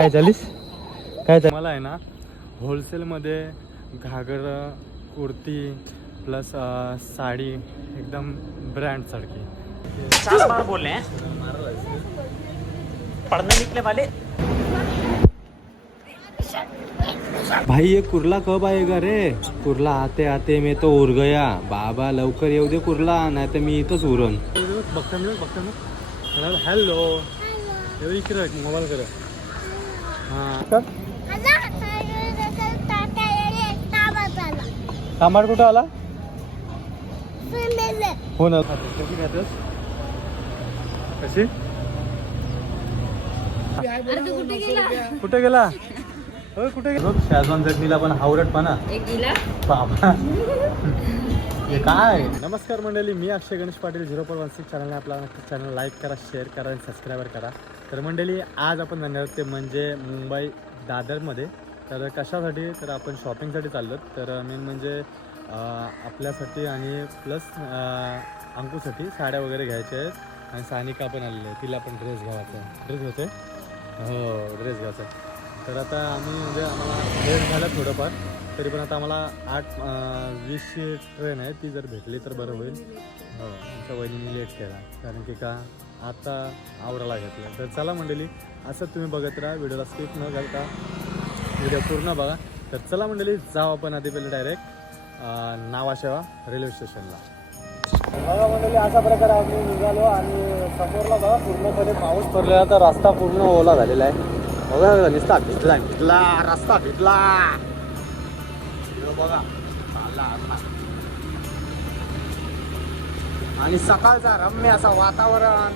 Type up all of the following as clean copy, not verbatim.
काय झालीस काय मला आहे ना होलसेलमध्ये घागर कुर्ती प्लस साडी एकदम ब्रँड सारखी 50 बार बोल रहे हैं पढ़ने निकले वाले। भाई ये कुर्ला कब आएगा रे? कुर्ला आते आते मैं तो उर गया बाबा, लवकर येऊ दे कुर्ला, नाही तर मी इथंच उरण. हॅलो इकडे मोबाईल कर. तांबाड कुठं आला? हो ना. कशी खातेस? कशी? कुठे गेला? कुठे गेला? शेजवान चटणीला पण हावरटपणा बाबा. हे काय? नमस्कार मंडळी, मी अक्षय गणेश पाटील 0416 चॅनल आपला चॅनल लाईक करा, शेअर करा आणि सबस्क्राईबर करा. तर मंडळी आज आपण जाणार आहोत ते म्हणजे मुंबई दादरमध्ये. तर कशासाठी? तर आपण शॉपिंगसाठी चाललो. तर मेन म्हणजे आपल्यासाठी आणि प्लस अंकूसाठी साड्या वगैरे घ्यायच्या आहेत. आणि सानिका पण आलेली आहे, तिला पण ड्रेस घ्यायचा आहे. ड्रेस घ्यायचा आहे? हो ड्रेस घ्यायचा आहे. तर आता आम्ही म्हणजे आम्हाला लेट झालं थोडंफार, तरी पण आता आम्हाला 8:20ची ट्रेन आहे, ती जर भेटली तर बरं होईल. हो आमच्या वहिनीने लेट केला कारण की का आता आवराला घेतलं. तर चला मंडळी, असं तुम्ही बघत राहा, व्हिडिओला स्किप न करता व्हिडिओ पूर्ण बघा. तर चला मंडळी, जाऊ आपण आधी पहिले डायरेक्ट नावाशेवा रेल्वे स्टेशनला. बघा मंडळी, अशा प्रकारे आम्ही निघालो आणि समोरला बघा पूर्णपणे पाऊस पडलेला, तर रस्ता पूर्ण ओला झालेला आहे. बघा नुसता भिजला रस्ता भिजला बघा. आणि सकाळचा रम्य असा वातावरण.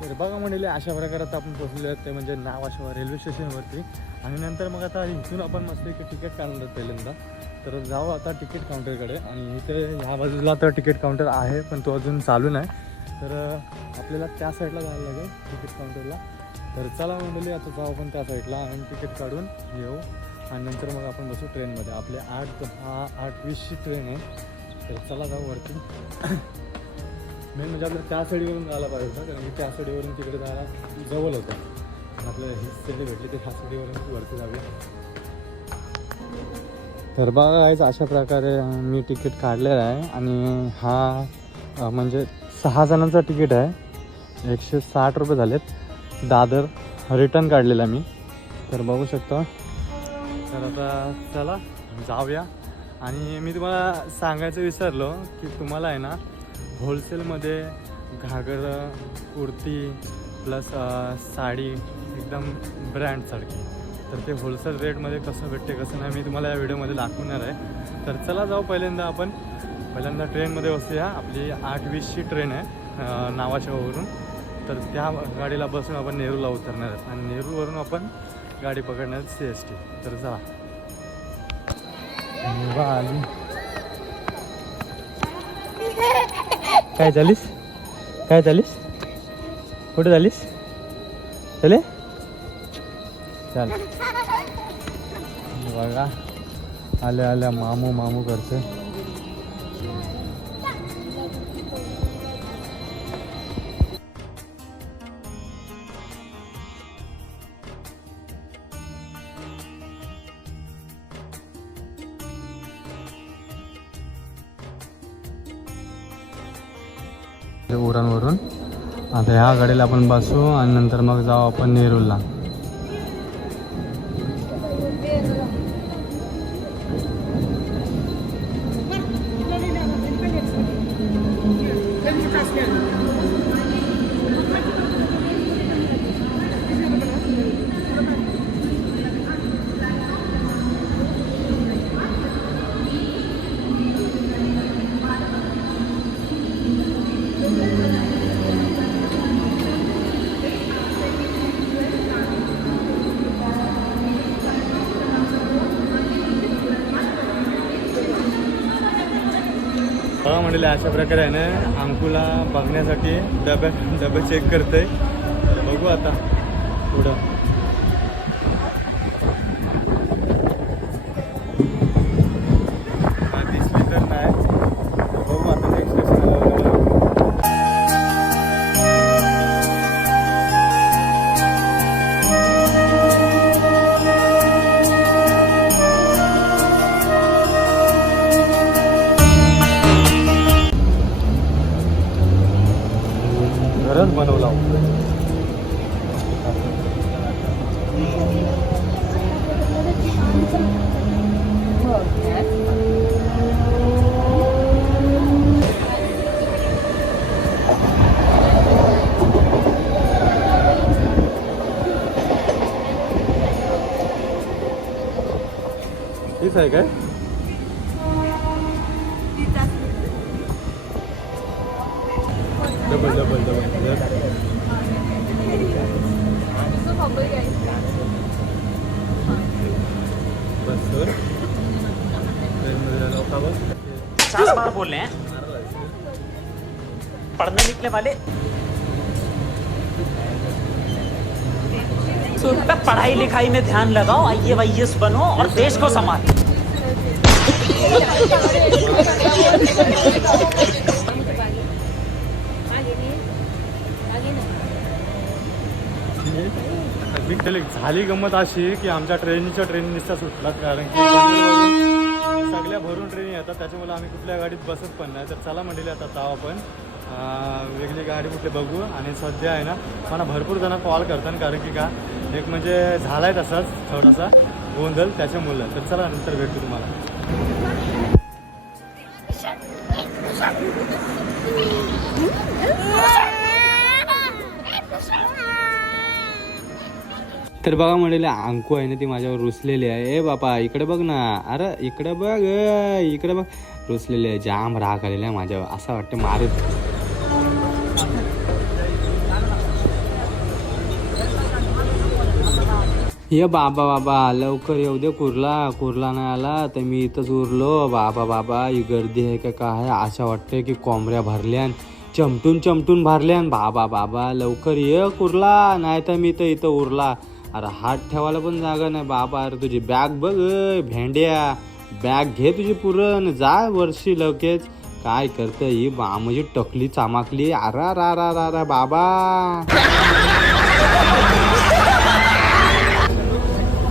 तर बघा म्हणले अशा प्रकारात आपण पोहोचलेलो आहे ते म्हणजे नावाशेवा रेल्वे स्टेशनवरती. आणि नंतर मग आता इथून आपण मस्त एक तिकीट काढलं पहिल्यांदा. तर जाऊ आता तिकीट काउंटरकडे. आणि इथे ह्या बाजूला तर तिकीट काउंटर आहे पण तो अजून चालू नाही. तर आपल्याला त्या साईडला जायला लागेल तिकीट काउंटरला. तर चला मंडळी, आता जाऊ आपण त्या साईडला आणि तिकीट काढून येऊ. आणि नंतर मग आपण बसू ट्रेनमध्ये. आपले 8:20ची ट्रेन आहे. तर चला जाऊ वरती. मेन म्हणजे आपल्याला त्या साईडवरून जायला पाहिजे होतं, कारण की त्या साईडवरून तिकडे जायला जवळ होतं. आपल्याला ही साईड भेटली तर ह्या साईडवरून वरती जाऊया. तर बघा गाईज, अशा प्रकारे मी तिकीट काढलेलं आहे. आणि हा म्हणजे 6 जणांचा तिकीट आहे. 160 रुपये झालेत. दादर रिटर्न काढलेला मी. तर बघू शकतो. तर आता चला जाऊया. आणि मी तुम्हाला सांगायचं विसरलो की तुम्हाला आहे ना होलसेलमध्ये घागर कुर्ती प्लस साडी एकदम ब्रँडसारखी, तर ते होलसेल रेटमध्ये कसं भेटते कसं नाही मी तुम्हाला या व्हिडिओमध्ये दाखवणार आहे. तर चला जाऊ. पहिल्यांदा ट्रेनमध्ये बसूया. आपली 8:20ची ट्रेन आहे नावाशेवावरून. तर त्या गाडीला बसून आपण नेरूरला उतरणार आहेत आणि नेरूरवरून आपण गाडी पकडणार CST. तर चला आली. काय झालीस कुठे झालीस? चले चल. बघा आल्या मामू करते. उरणवरून आता ह्या गाडीला आपण बसू आणि नंतर मग जाऊ आपण नेरूरला. बघा म्हणले अशा प्रकारे आहे ना अंकुला बघण्यासाठी डबे चेक करते. बघू आता पुढं. दिसली तर नाही, बघू घरच बनवला तीच आहे काय डबल डबल डबल बस सर 50 बार बोल रहे हैं पढ़ने लिखने वाले तो पढ़ाई लिखाई में ध्यान लगाओ IAS बनो और देश को संभालो झाली गंमत अशी की आमच्या ट्रेन नुसता सुटला कारण की पनवेलवरून सगळ्या भरून ट्रेन येतात त्याच्यामुळे आम्ही कुठल्या गाडीत बसत पण नाही तर चला म्हणले आता जाऊ आपण वेगळी गाडी कुठली बघू आणि सध्या आहे ना मला भरपूर जण कॉल करतात कारण की का एक म्हणजे झालाय तसाच थोडासा गोंधळ त्याच्यामुळं तर चला नंतर भेटू तुम्हाला तर बघा म्हणले अंकू आहे ना ती माझ्यावर रुसलेली आहे ए बापा इकडे बघ ना अरे इकडे बघ रुसलेली आहे जाम राग आलेला आहे माझ्यावर असं वाटतं मारत ये बाबा लवकर येऊ दे कुर्ला नाही आला तर मी इथंच उरलो बाबा ही गर्दी आहे का काय असं वाटतं की कोंबड्या भरल्यान चमटून भरल्यान बाबा लवकर ये कुर्ला नाही तर मी तर इथं उरला अरे हात ठेवायला पण जागा नाही बाबा अरे तुझी बॅग बघ भेंड्या बॅग घे तुझी पुरण जा वर्षी लगेच काय करतं ही माझी टकली चामाकली अरा बाबा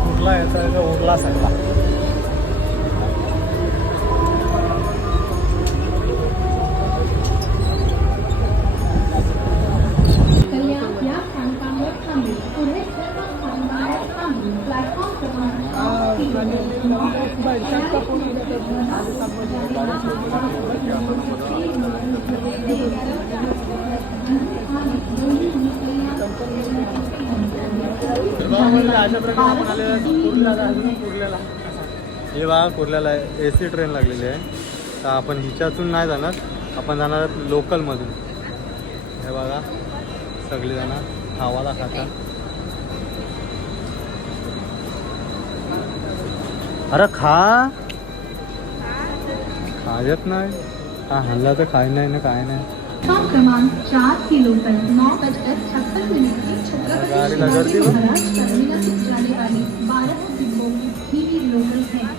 उरला याचा उरला सगळा अशा प्रकारे आपण आलेला कुर्ल्याला हे बघा कुर्ल्याला AC ट्रेन लागलेली आहे तर आपण हिच्यातून नाही जाणार आपण जाणार लोकलमधून हे बघा सगळी जण खावाला खातात अरे खा येत नाही हा हल्ला तर खाय नाही ना काय नाही क्रमांक 4 किलो पर 9:56 की छत्रपति शिवाजी महाराज टर्मिनस से जाने वाली 12 डिब्बों की ही लोकल है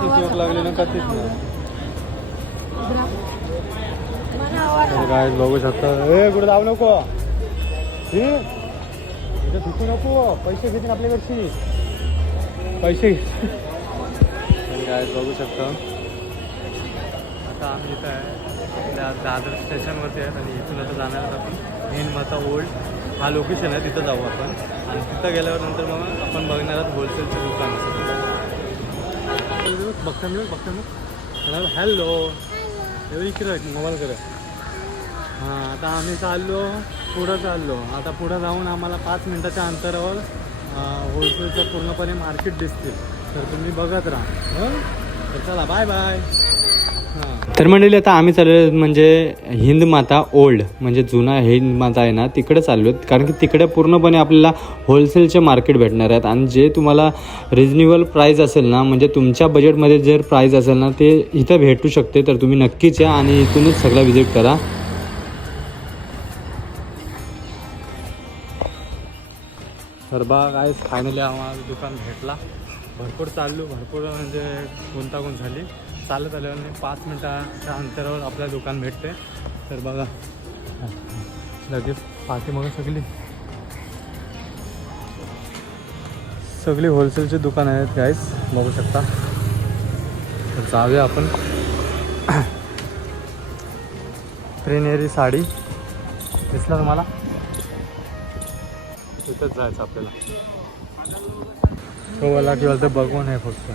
चोक लागली ना कधीच नाही काय बघू शकता ए कुठे जाऊ नको इथं थुकू नको पैसे घेतील आपल्याकडची पैसे काय बघू शकता आता आम्ही इथं आहे आपल्या दादर स्टेशनवरती आहेत आणि इथून आता जाणार आहोत आपण मेन माता ओल्ड हा लोकेशन आहे तिथं जाऊ आपण आणि तिथं गेल्यावर नंतर मग आपण बघणार आहोत होलसेलचं दुकान बघता हॅलो एवढी इकडे मोबाईल करे हां आता आम्ही चाललो आता पुढं जाऊन आम्हाला 5 मिनटाच्या अंतरावर होलसेलचं पूर्णपणे मार्केट दिसतील तर तुम्ही बघत राहा तर चला बाय बाय. तर मंडळी आता आम्ही चाललो म्हणजे हिंद माता ओल्ड म्हणजे जुना हिंद माता आहे ना तिकडे चाललो आहेत. कारण की तिकडे पूर्णपणे आपल्याला होलसेलचे मार्केट भेटणार आहेत आणि जे तुम्हाला रिजनेबल प्राईस असेल ना म्हणजे तुमच्या बजेटमध्ये जर प्राईस असेल ना ते इथं भेटू शकते. तर तुम्ही नक्कीच या आणि इथूनच सगळं व्हिजिट करा. तर बघा काय फायनली आम्हाला दुकान भेटला. भरपूर म्हणजे गुंतागुंत झाली. चालत आल्याने 5 मिनटाच्या अंतरावर आपल्याला दुकान भेटते. तर बघा लगेच पाठीमागं सगळी होलसेलची दुकान आहेत गाईस बघू शकता. तर जाऊया आपण. प्रिनेरी साडी दिसला तुम्हाला तिथंच जायचं आपल्याला. तो मला किंवा तर बघून आहे फक्त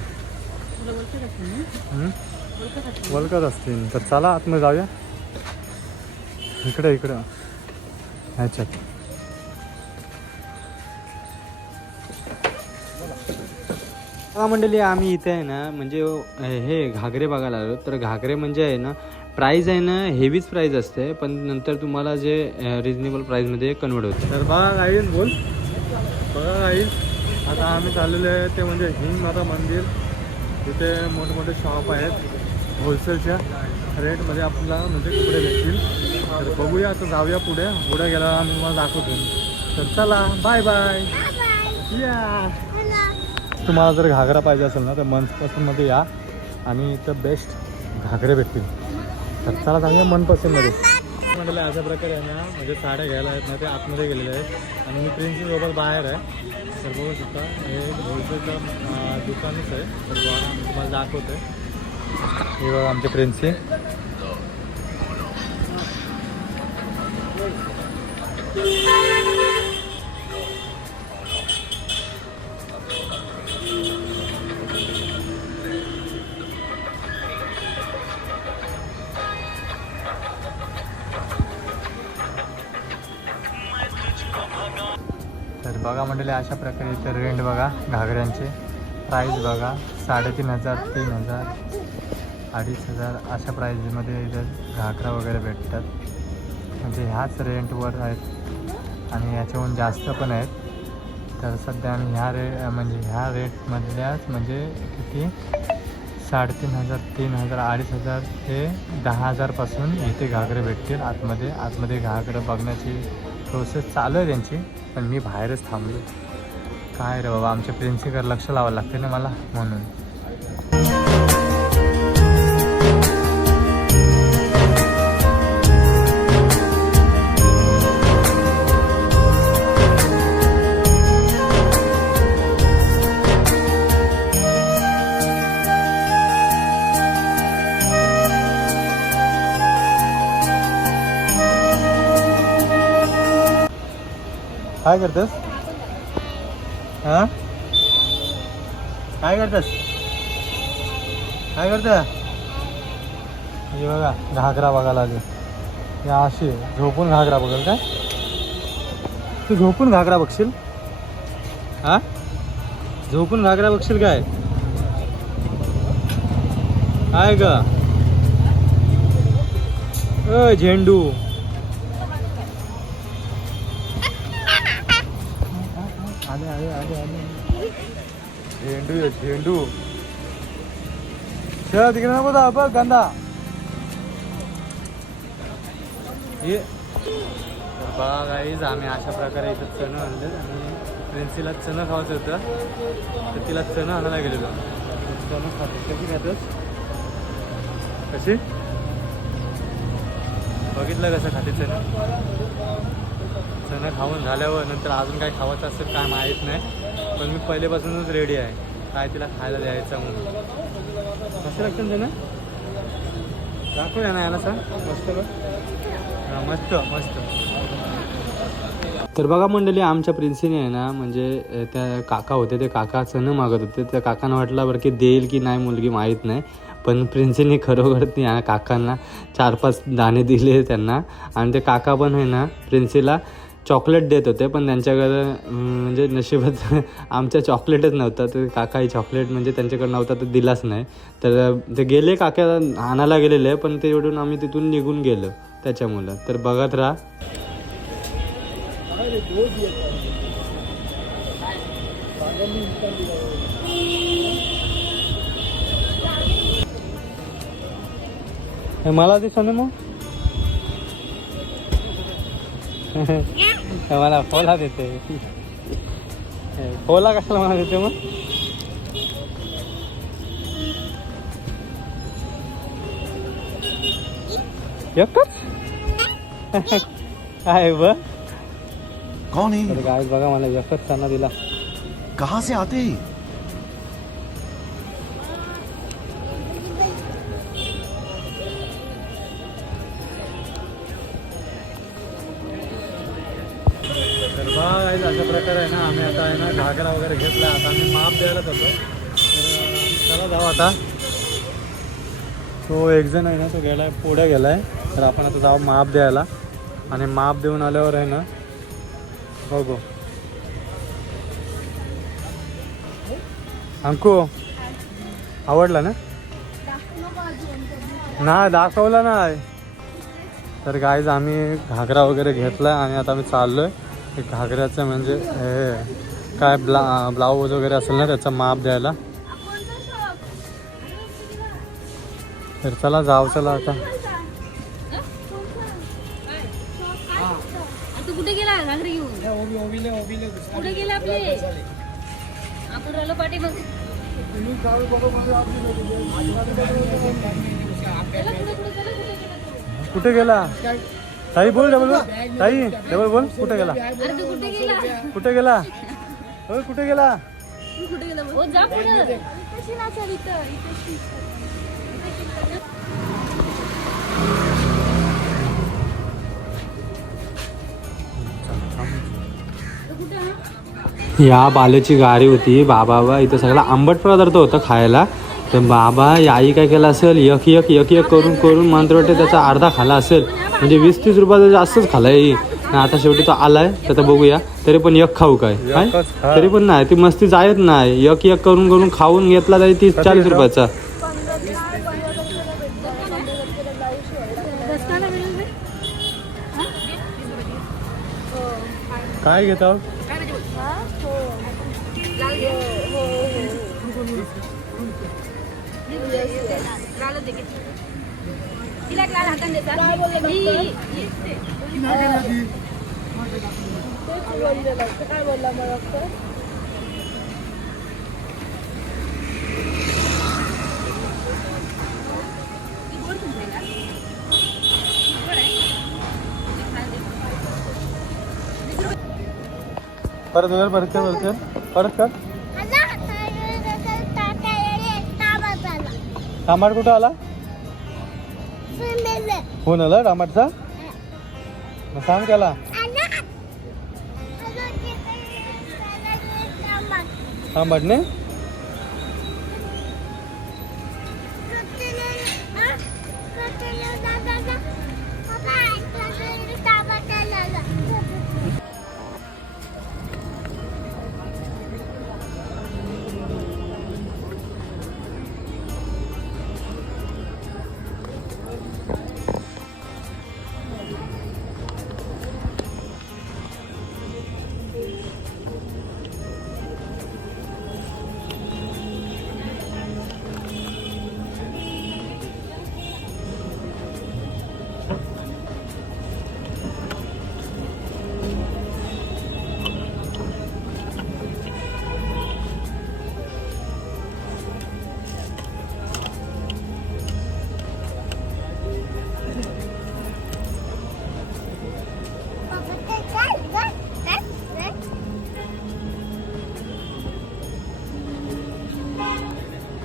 वलकत असतील. तर चला आतमध्ये जाऊया. इकडं ह्याच्यात मंडळी आम्ही इथे आहे ना म्हणजे हे घागरे बघायला आलो. तर घागरे म्हणजे आहे ना प्राईज आहे ना हेवीच प्राईज असते पण नंतर तुम्हाला जे रिजनेबल प्राईजमध्ये कन्वर्ट होते. तर बघा गाईज बघा आता आम्ही चाललेलो आहे ते म्हणजे हिंद माता मंदिर. तिथे मोठमोठे शॉप आहेत होलसेलच्या रेटमध्ये आपल्याला म्हणजे कपडे भेटतील. तर बघूया आता जाऊया पुढे गेल्यावर आम्ही तुम्हाला दाखवतो. तर चला बाय बाय या. तुम्हाला जर घागरा पाहिजे असेल ना तर मनपसंतमध्ये या आणि इथं बेस्ट घागरे भेटतील. तर चला जाऊया मनपसंतमध्ये. म्हटलं अशा प्रकारे आहे ना म्हणजे साड्या घ्यायला आहेत ना ते आतमध्ये गेलेले आहेत आणि मी प्रिन्सीसोबत बाहेर आहे. तर बघू शकता हे होलसेलचं दुकानच आहे. तर बघा मी तुम्हाला दाखवतो आहे. हे बघा आमचे प्रिन्सी. तर बघा मंडळी अशा प्रकारे इथे रेंट बघा घागऱ्यांचे प्राईस बघा 3,500 3,000 2,500 अशा प्राईजमध्ये इथं घागरा वगैरे भेटतात. म्हणजे ह्याच रेंटवर आहेत आणि याच्याहून जास्त पण आहेत. तर सध्या आम्ही ह्या रेटमधल्याच म्हणजे किती 3,500 3,000 2,500 ते 10,000पासून इथे घागरे भेटतील. आतमध्ये घागरं बघण्याची प्रोसेस चालू आहे त्यांची पण मी बाहेरच थांबलो. काय रे बाबा आमच्या प्रिन्सीकडे लक्ष लावावं लागते ना मला म्हणून. काय करतस हां काय करतस हे बघा घागरा बघायला आले. या अशी झोपून घागरा बघेल काय तू झोपून घागरा बघशील हां झोपून घागरा बघशील काय काय ग झेंडू आले झेंडू चल तिकडे नको जा बघ गंदा हे. तर बघा गाईज आम्ही अशा प्रकारे इथं चणं आणले आणि प्रिन्सीला चणं खायचं होतं तर तिला चणं आणायला गेलेलो. चणं खाते कशी खातस कशी बघितलं कसं खाते चणं खाऊन झाल्यावर नंतर अजून काय खावायचं असेल काय माहीत नाही पण मी पहिल्यापासूनच रेडी आहे काय तिला खायला द्यायचं म्हणून. कसं लागतं चणं दाखवूया ना याला सांग मस्त बघ हां मस्त. तर बघा मंडळी आमच्या प्रिन्सीने आहे ना म्हणजे त्या काका होते ते काका चणं मागत होते. त्या काकांना वाटलं बरं की देईल की नाही मुलगी माहीत नाही पण प्रिन्सीने खरोखर त्या काकांना 4-5 दाणे दिले त्यांना आणि ते काका पण आहे ना प्रिन्सीला चॉकलेट देत होते, पण त्यांच्याकडे म्हणजे नशिबात आमच्या चॉकलेटच नव्हता. तर काकाही चॉकलेट म्हणजे त्यांच्याकडे नव्हता तर दिलाच नाही. तर ते गेले काका आणायला गेलेले, पण ते एवढून आम्ही तिथून निघून गेलो त्याच्यामुळं. तर बघत राहा. मला दिसतो ना मग मला फोला देते. फोला कशाला मला देते मग? एकच काय ब कौन है? गाय बघा मला एकच त्यांना दिला. कहाँ से आते हैं? तर बघा अशा प्रकारे आहे ना, आम्ही आता आहे ना घागरा वगैरे घेतला. आता आम्ही माप द्यायला जातो. तर चला जाऊ आता. तो एक जण आहे ना, तो गेलाय पुढे गेलाय. तर आपण आता जाऊ माप द्यायला. आणि माप देऊन आल्यावर आहे ना बघू. अंकू आवडला ना? नाही दाखवला नाही. तर गाईज आम्ही घागरा वगैरे घेतला आणि आता आम्ही चाललोय घागऱ्याचं म्हणजे हे काय ब्लाऊज वगैरे असेल ना त्याचं माप द्यायला. तर चला जाऊ. चला आता. तू कुठे गेला घागरी घेऊन? कुठे गेला आपले? आपण राहिलो पाठी मग. कुठे गेला ताई? बोल डबल बोल ताई, डबल बोल. कुठे गेला? अरे तू कुठे गेला? कुठे गेला? हो कुठे गेला? तू कुठे गेला? हो जा पुढे. या बालेची गाडी होती. बाबा इथं सगळा आंबट पदार्थ होता खायला. तर बाबा आई काय केलं असेल, एक एक एक एक करून करून मंत्र वाटते त्याचा अर्धा खाला असेल. म्हणजे 20-30 रुपयाचा जास्तच खालाय. आता शेवटी तो आलाय तर आता बघूया. तरी पण एक खाऊ काय तरी पण नाही, ती मस्ती जायत नाही. एक एक करून करून खाऊन घेतला तरी 30-40 रुपयाचा. काय घेता? परत परत कर. टमाट कुठं आला? फोन आला टमाटचा? मग सांग त्याला. टमाट ने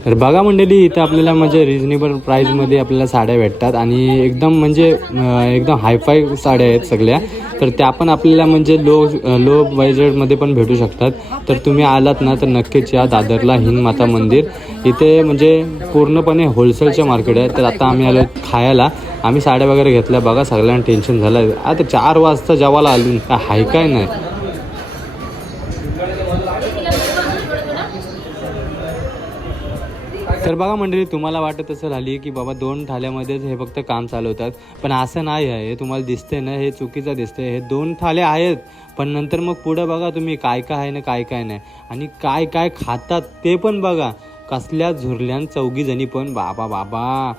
तर बघा मंडळी, इथं आपल्याला म्हणजे रिजनेबल प्राईजमध्ये आपल्याला साड्या भेटतात आणि एकदम म्हणजे एकदम हायफाय साड्या आहेत सगळ्या. तर त्या पण आपल्याला म्हणजे लो बजेटमध्ये पण भेटू शकतात. तर तुम्ही आलात ना तर नक्कीच या दादरला हिंदमाता मंदिर. इथे म्हणजे पूर्णपणे होलसेलचे मार्केट आहे. तर आता आम्ही आलो खायला आम्ही साड्या वगैरे घेतल्या बघा, सगळ्यांना टेन्शन झालं. आता 4 वाजता जेवायला आलो काय हाय काय नाही. तर बघा मंडळी, तुम्हाला वाटत असं झाली की बाबा 2 थाल्यामध्येच हे फक्त काम चालवतात, पण असं नाही आहे. हे तुम्हाला दिसते ना, हे चुकीचं दिसते. हे 2 थाले आहेत, पण नंतर मग पुढं बघा तुम्ही काय काय आहे ना काय काय नाही, आणि काय काय खातात ते पण बघा. कसल्या झुरल्यान 4 जणी पण बाबा बाबा.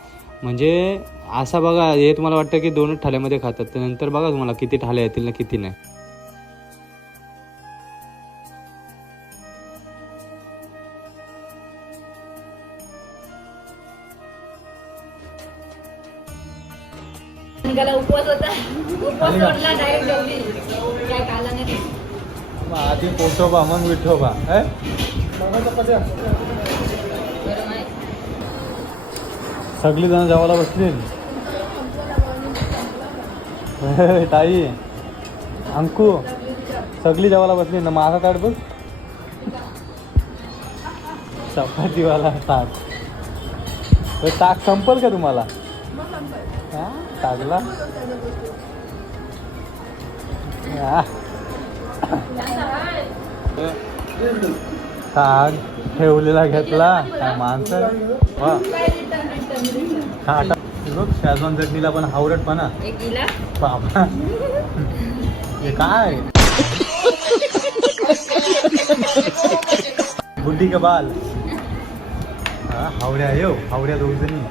म्हणजे असं बघा, हे तुम्हाला वाटतं की 2 थाल्यामध्ये खातात, तर नंतर बघा तुम्हाला किती थाल्या येतील ना किती नाही. निघाला उपवास होता, उपवास सोडला डायरेक्ट जेवली. काय खाल्लं नाही. आधी पोटोबा मग विठोबा. सगळी जण जेवायला बसली. ताई अंकू सगळी जेवायला बसली ना. माझा ताट बघ, चपातीवाला ताट. ताक संपल का तुम्हाला? हा टाकला. ताक ठेवलेला घेतला काय माणसं. वा शेजवान चटणीला पण हावरटपणा बाबा. हे काय बुड्डी का बाल. हा हावड्या येऊ, हावड्या 2 जणी.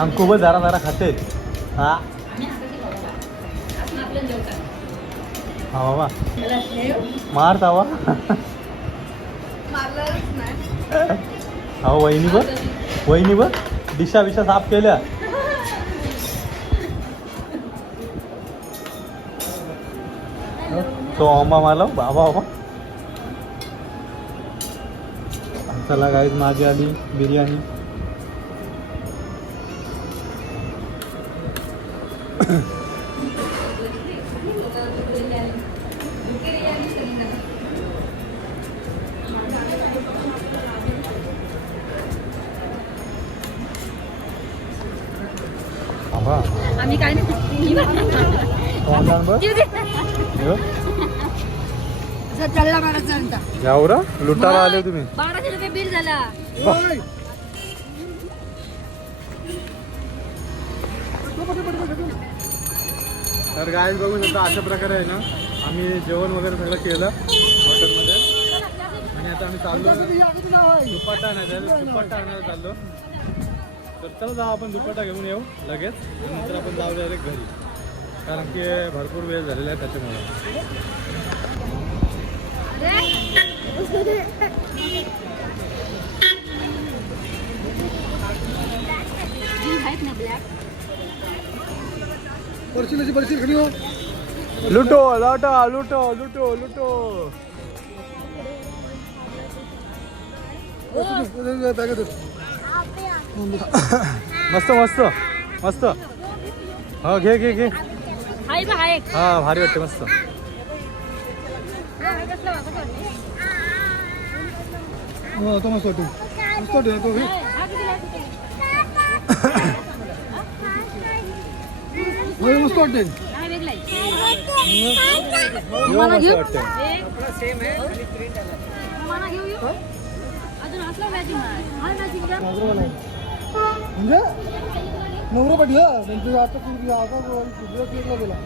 अंकू बस जरा जरा खाते. हा हा बाबा मारत हवा. अहो वहिनी बघ दिशा बिशा साफ केल्या. तो अम्मा मारला बाबा बाबा. चला गाईज, माझी आली बिर्याणी. आम्ही काय नाही यावर लुटायला आले तुम्ही. 1200 रुपये बिल झाला. तर गाईज बघू शकता, अशा प्रकारे आहे ना आम्ही जेवण वगैरे सगळं केलं हॉटेलमध्ये, आणि आता आम्ही चाललो दुपट्टा आणायला चाललो. तर चला जाऊ आपण दुपट्टा घेऊन येऊ लगेच, नंतर आपण जाऊ डायरेक्ट घरी, कारण की भरपूर वेळ झालेला आहे त्याच्यामुळे. लुटो लाटा लुटो लुटो लुटो. मस्त मस्त मस्त. हा घे घे घे. हा भारी वाटते मस्त. तो मस्त वाटतो. मस्त वाटतो. मस्त वाटते. म्हणजे नवरा पडलं त्यांचं आता गेला.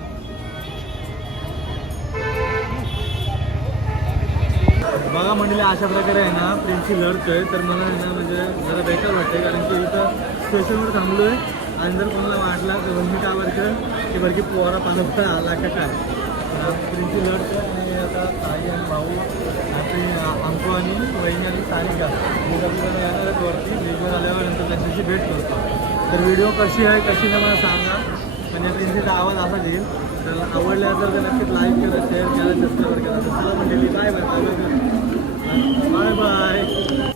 बघा मंडळी, अशा प्रकारे आहे ना प्रिन्सी लढतोय, तर मला आहे ना म्हणजे जरा बेकार वाटतंय, कारण की इथं स्टेशनवर थांबलो आहे, आणि जर कोणाला वाटला तर मी काय वाटतं की बरं की पोरा पाण्यात आला का काय. प्रिन्सी लढतोय, आणि आता ताई आणि भाऊ आपली अंकू आणि वहिनी आणि सारिका येणार आहेत वरती. वेगळं आल्यावर नंतर त्यांच्याशी भेट करतो. तर व्हिडिओ कशी आहे कशी नाही मला सांगा, आणि प्रिन्सीचा आवाज असा येईल. तर आवडले असेल तर नक्कीच लाईक करा, शेअर करा, सबस्क्राईब करा. चला मंडळी, बाय बाय बाय बाय.